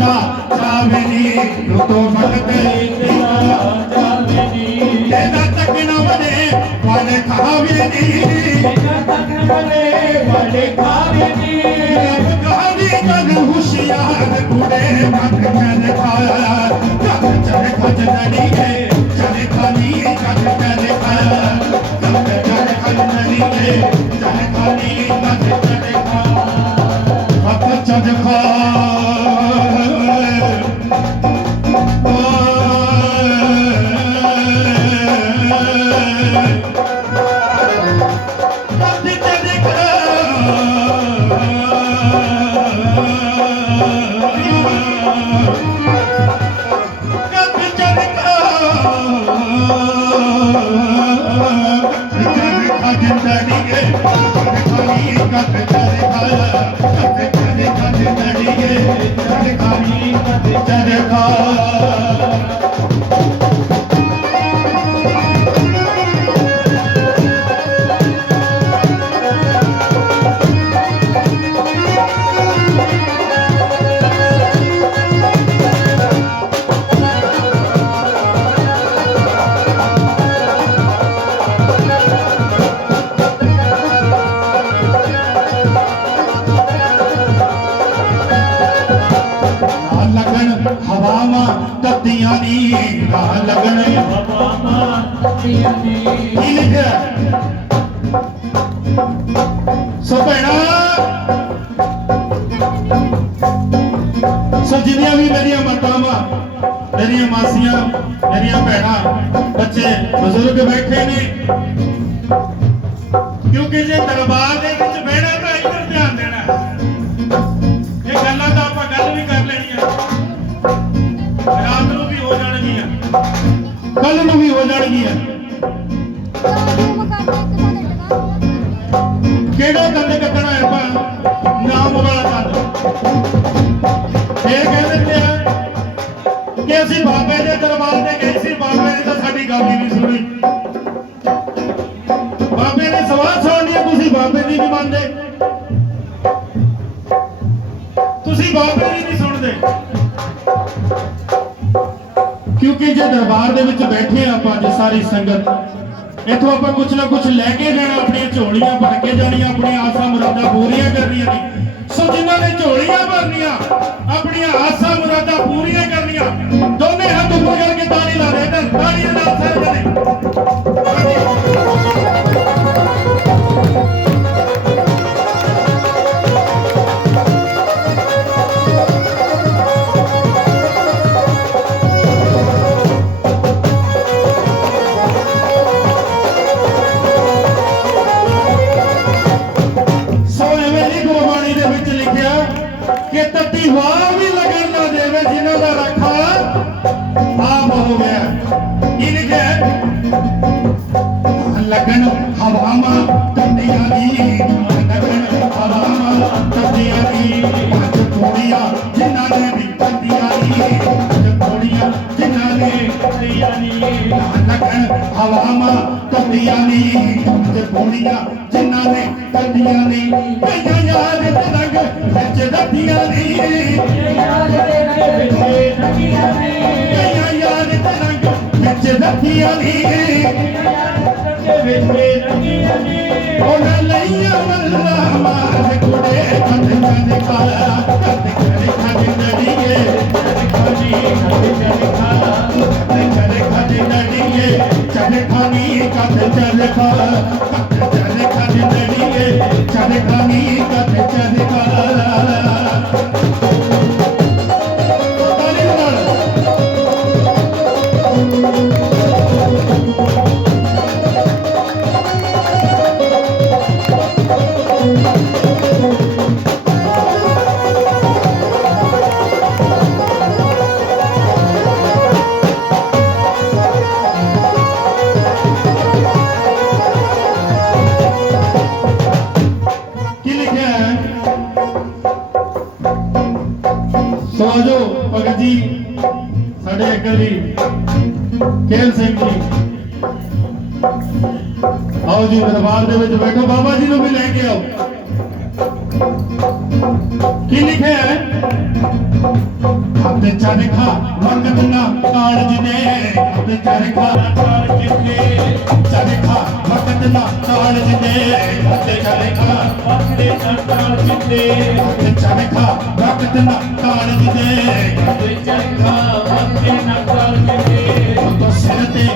ਬੀਤਦਾ ਜਾਵੇ ਨੀ ਰੁਤੋ ਵਕਤ ਬੀਤਦਾ ਜਾਵੇ ਨੀ ਤੇਰਾ ਤੱਕਣਾ ਵਦੇ ਵਾਲੇ ਖਾਵੇ ਨੀ ਬਿਨਾ ਤੱਕ ਬਲੇ ਵਾਲੇ ਖਾਵੇ ਨੀ ਗਾਵੀ ਜਨ ਹੁਸ਼ਿਆਰ ਕੁੜੇ ਮੱਕ ਚਲ ਖਾਇਆ ਜਦ ਚਲ ਖਜ ਨੜੀਏ ਚਲ ਖਾਨੀ ਜਦ ਚਲ ਖਾਇਆ ਜਦ ਚਲ ਖਜ ਨੜੀਏ ਚਲ ਖਾਨੀ ਜਦ ਚਲ ਖਾਇਆ ਹੱਥ सो भी मेरिया मेरिया मासिया मेरिया बच्चे बुज़ुर्ग बैठे ने क्योंकि जो दरबार ਕੱਲ ਨੂੰ ਵੀ ਹੋ ਜਾਣਗੀਆਂ। ਕਿਹੜਾ ਕੰਦ ਕੱਟਣਾ ਹੈ ਆਪਾਂ? ਨਾਮ ਵਾਲਾ ਕੰਦ ਇਹ ਕਹਿੰਦੇ ਨੇ ਕਿ ਅਸੀਂ ਬਾਬੇ ਦੇ ਦਰਬਾਰ ਤੇ ਗਏ ਸੀ। ਬਾਬੇ ਨੇ ਤਾਂ ਸਾਡੀ ਗੱਲ ਹੀ ਨਹੀਂ ਸੁਣੀ। ਬਾਬੇ ਨੇ ਸਵਾਲ ਸੁਣਨੀਆਂ ਤੁਸੀਂ ਬਾਬੇ ਦੀ ਨਹੀਂ ਮੰਨਦੇ। ਤੁਸੀਂ ਬਾਬੇ ਦੀ ਨਹੀਂ ਸੁਣਦੇ। ਕਿਉਂਕਿ ਜੇ ਦਰਬਾਰ ਦੇ ਵਿੱਚ ਬੈਠੇ ਆਪਾਂ ਅੱਜ ਸਾਰੀ ਸੰਗਤ, ਇੱਥੋਂ ਆਪਾਂ ਕੁਝ ਨਾ ਕੁਝ ਲੈ ਕੇ ਜਾਣਾ, ਆਪਣੀਆਂ ਝੋਲੀਆਂ ਭਰ ਕੇ ਜਾਣੀਆਂ, ਆਪਣੀਆਂ ਆਸਾਂ ਮੁਰਾਦਾਂ ਪੂਰੀਆਂ ਕਰਨੀਆਂ ਨੇ। ਸੋ ਜਿਨ੍ਹਾਂ ਨੇ ਝੋਲੀਆਂ ਭਰਨੀਆਂ, ਆਪਣੀਆਂ ਆਸਾਂ ਮੁਰਾਦਾਂ ਪੂਰੀਆਂ ਕਰਨੀਆਂ, ਦੋਨੇ ਹੱਥ ਉੱਪਰ ਕਰਕੇ ਤਾੜੀ ਲਾ ਰਹੇ ਤੇ ਤਾੜੀਆਂ ਨਾਲ ਸਿਰ ਦੇ ਕਿ ਤੱਤੀ ਵਾਹ ਵੀ ਲੱਗਣ ਨਾ ਦੇਵੇ ਜਿਨ੍ਹਾਂ ਦਾ ਰੱਖਾ ਆਪ ਹੋ ਗਿਆ। ਇਹ ਲਿਖਿਆ ਲੱਗਣ ਹਵਾਵਾਂ, ਤੰਦੀਆਂ ਦੀ ਲੱਗਣ ਹਵਾਵਾਂ, ਤੰਦੀਆਂ ਦੀ ਅੱਜ ਕੋੜੀਆਂ ਜਿਨ੍ਹਾਂ ਨੇ ਵੀ ਤੰਦੀਆਂ ਦੀ ਅੱਜ ਕੋੜੀਆਂ ਜਿਨ੍ਹਾਂ ਨੇ ਤੀਆਂ ਨੀ ਲੱਗਣ ਹਵਾਵਾਂ, ਤੰਦੀਆਂ ਦੀ ਅੱਜ ਕੋੜੀਆਂ ਜਿਨ੍ਹਾਂ ਨੇ ਤੰਦੀਆਂ ਦੀ। ਕਈਆਂ ਯਾਰ ਤੇ ਰੰਗ ਰੱਖੀਆਂ ਦੀ ਯਾਰ ਦੇ ਵਿੱਚ ਨਗੀਆਂ ਨੀ ਉਹਨਾਂ ਲਈਆਂ ਮੱਲਾ ਮਾਰ ਕੁੜੇ ਕੰਨ ਕੰਨ ਕਾਲਾ ਕੰਨ ਕੰਨ ਖਾਦੀ ਨੜੀਏ। ਖਾਣੀ ਖਾਣੀ ਚਲੇ ਖਾ ਕੰਨ ਕੰਨ ਖਾਦੀ ਨੜੀਏ ਚਲੇ ਖਾਨੀ ਕੰਨ ਚਲੇ ਖਾ ਕੰਨ ਚਲੇ ਖਾਦੀ ਨੜੀਏ। ਚਲੇ ਖਾਨੀ ਕੰਨ ਚਲੇ ਅੰਕਲ ਜੀ ਕੇਲ ਸਿੰਘ ਜੀ। ਆਓ ਜੀ, ਦਰਬਾਰ ਦੇ ਵਿੱਚ ਬੈਠੋ, ਬਾਬਾ ਜੀ ਨੂੰ ਵੀ ਲੈ ਕੇ ਆਓ। ਕੀ ਲਿਖਿਆ ਹੈ? ਹੱਥ ਚਰਖਾ ਵਕਤ ਨਾ ਕਾਲਜ ਨੇ। ਹੱਥ ਚਰਖਾ ਕਾਲਜ ਨੇ। ਚਰਖਾ ਵਕਤ ਨਾ ਕਾਲਜ ਨੇ। ਹੱਥ ਚਰਖਾ ਵਕਤ ਨਾ ਕਾਲਜ ਨੇ। ਹੱਥ ਚਰਖਾ ਵਕਤ ਨਾ ਕਾਲਜ ਨੇ। ਹੱਥ ਚਰਖਾ ਵਕਤ ਨਾ ਕਾਲਜ ਨੇ। ਉਹ ਸਿਰ ਤੇ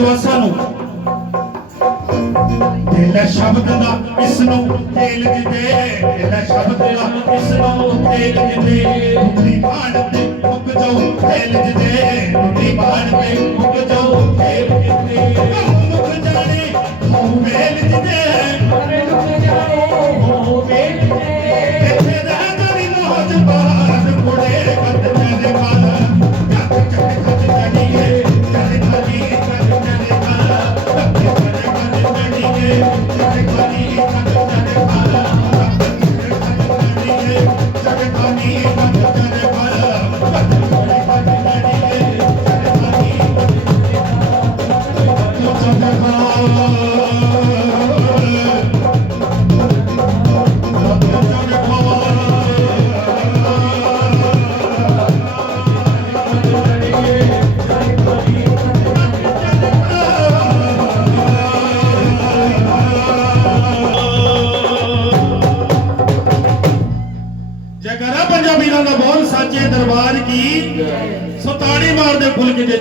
ਆਪਣੇ ਸਵਾਸਾਂ ਨੂੰ। ਦਿਲ ਸ਼ਬਦ ਦਾ, ਇਸ ਨੂੰ ਤੇਲ ਜਿਦੇ ਦਿਲ ਸ਼ਬਦ ਦਾ, ਇਸ ਨੂੰ ਤੇਲ ਜਿਦੇ ਮੁਕਤੀ ਬਾਣ ਤੇ ਮੁੱਕ ਜਾਉ ਤੇਲ ਜਿਦੇ ਮੁਕਤੀ ਬਾਣ ਤੇ ਮੁੱਕ ਜਾਉ ਤੇਲ ਜਿਦੇ ਮੁੱਕ ਜਾਣੇ? ਹਉ ਮੇਲ ਜਿਦੇ ਇੱਥੇ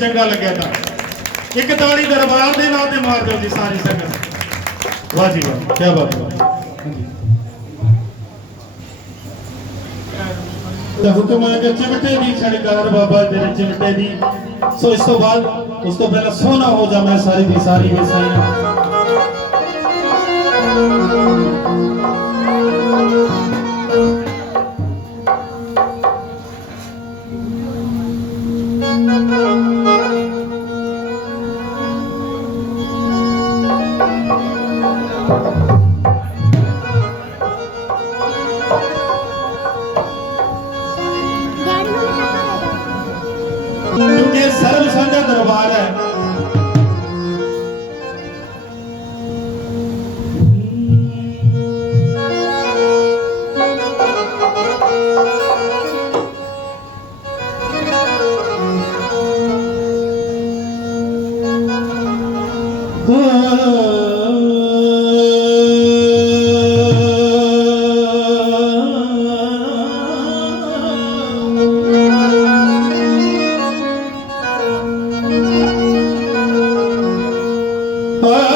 ਚੰਗਾ ਲੱਗਿਆ ਤਾਂ। ਇੱਕ ਤਾੜੀ ਦਰਬਾਰ ਦੇ ਨਾਂ ਤੇ ਮਾਰ ਦਿਓ ਜੀ ਸਾਰੀ ਸੰਗਤ। ਵਾਹ ਜੀ ਵਾਹ ਕੀ ਬਾਤ ਹੈ। ਤਾਂ ਹੁਕਮ ਹੈ ਕਿ ਚਿਮਟੇ ਦੀ ਛੜਕਾਰ ਬਾਬਾ ਤੇਰੇ ਚਿਮਟੇ ਦੀ। ਸੋ ਇਸ ਤੋਂ ਬਾਅਦ, ਉਸ ਤੋਂ ਪਹਿਲਾਂ ਸੋਨਾ ਹੋ ਜਾ ਮੈਂ ਸਾਰੀ ਦੀ ਸਾਰੀ ਵਿਸਾਈਆਂ ਕਿਉਂਕਿ ਇਹ ਸਰਬ ਸਾਂਝਾ ਦਰਬਾਰ ਹੈ। ਸੋ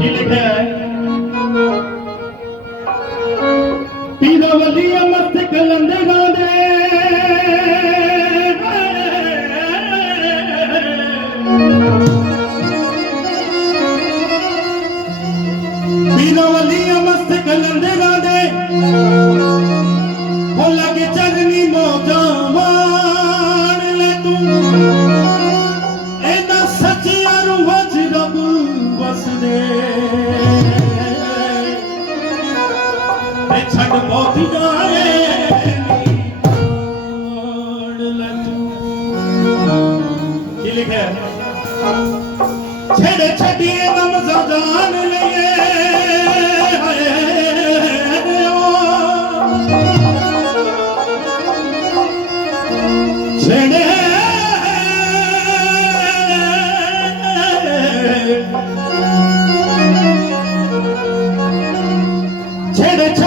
ਕੀ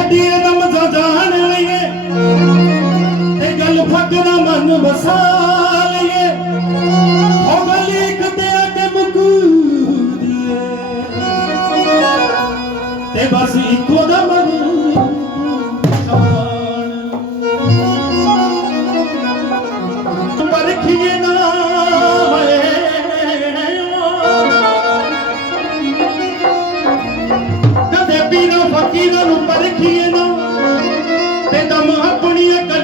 ਛੱਡੀਏ ਤਾਂ ਮਸਾ ਜਾਣ ਲਈਏ ਤੇ ਗੱਲ ਫੱਕ ਨਾ ਮਨ ਵਸਾ ਲਈਏ। ਹੋ ਗਲੀ ਕਿਤੇ ਆ ਕੇ ਮੁਕੂ ਦੀਏ ਤੇ ਬਸ ਇੱਕੋ ਦਾ ਮਨ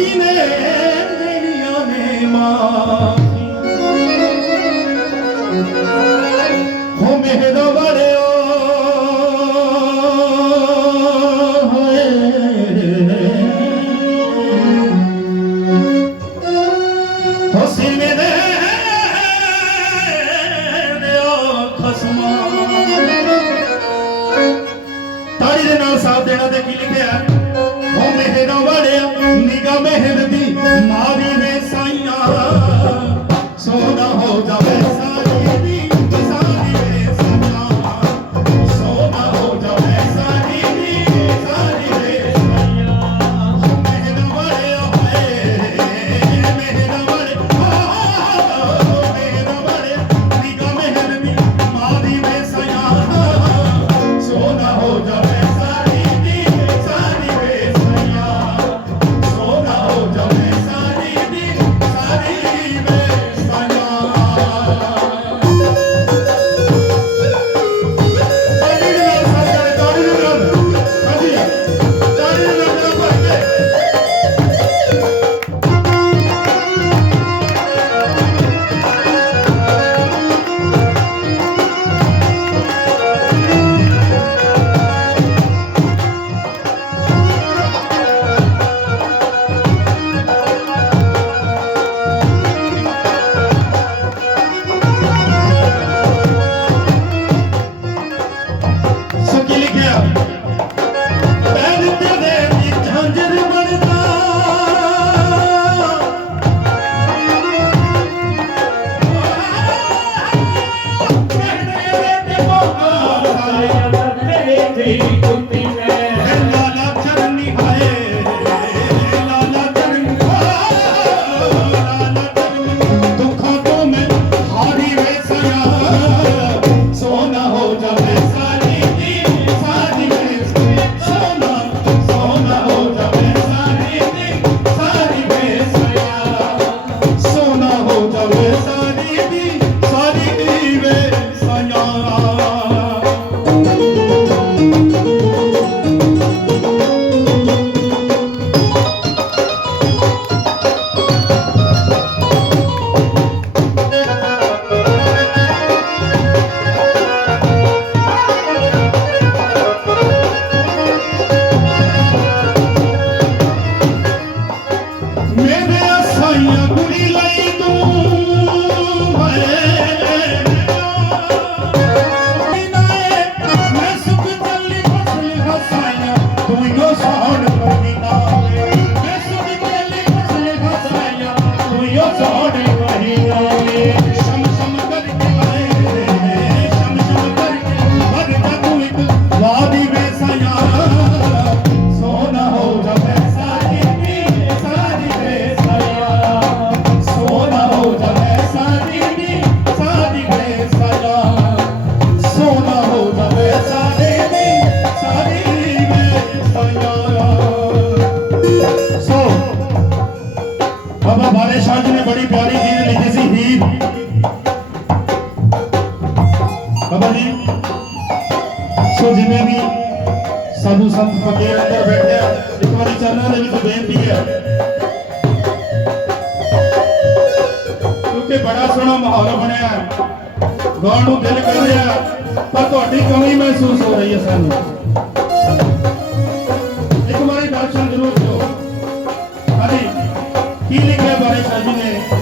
দিনের মা। হোমে রবারে ਸਾਧੂ ਸੰਤ ਫਕੀਰ ਅੰਦਰ ਬੈਠੇ ਆ। ਇੱਕ ਵਾਰੀ ਚਰਨਾਂ ਦੇ ਵਿੱਚ ਬੇਨਤੀ ਹੈ। ਕਿਉਂਕਿ ਬੜਾ ਸੋਹਣਾ ਮਾਹੌਲ ਬਣਿਆ ਗਾਉਣ ਨੂੰ ਦਿਲ ਕਰ ਰਿਹਾ ਪਰ ਤੁਹਾਡੀ ਕਮੀ ਮਹਿਸੂਸ ਹੋ ਰਹੀ ਹੈ ਸਾਨੂੰ। ਇੱਕ ਵਾਰੀ ਦਰਸ਼ਨ ਜ਼ਰੂਰ ਦਿਓ। ਹਾਂਜੀ, ਕੀ ਲਿਖਿਆ ਬਾਰੇ ਸਾਹਿਬ ਨੇ?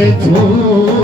ਵੇ ਝੂਠ